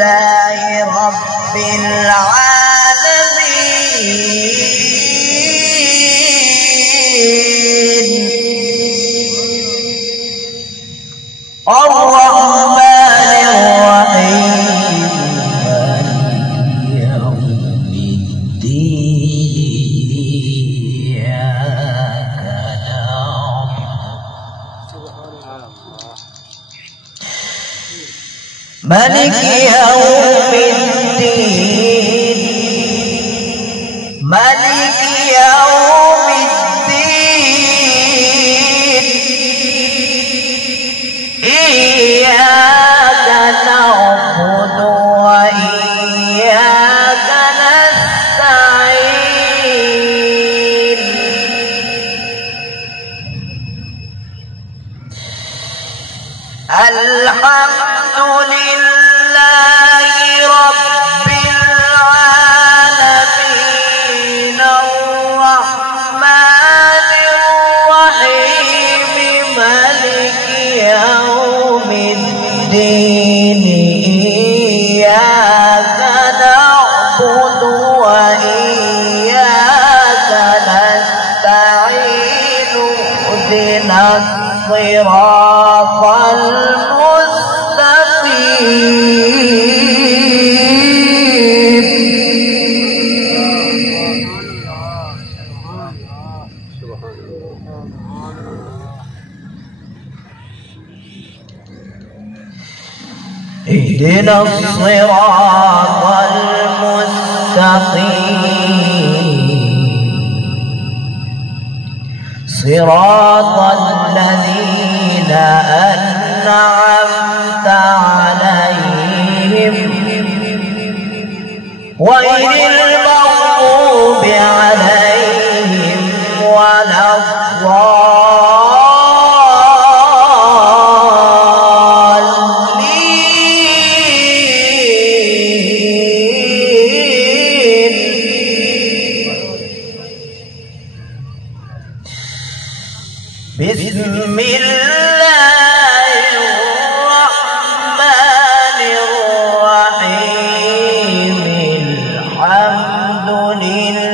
لله رب العالمين الرحمن الرحيم مالك يوم الدين إياك مالك يوم الدين مالك يوم الدين إياك نعبد وإياك نستعين الحمد لله رب العالمين الرحمن الرحيم مالك يوم الدين إياك نعبد وإياك نستعين اهدنا الصراط اهدنا الصراط المستقيم صراط الذين أنعمت عليهم غير المغضوب عليهم ولا بسم الله الرحمن الرحيم الحمد لله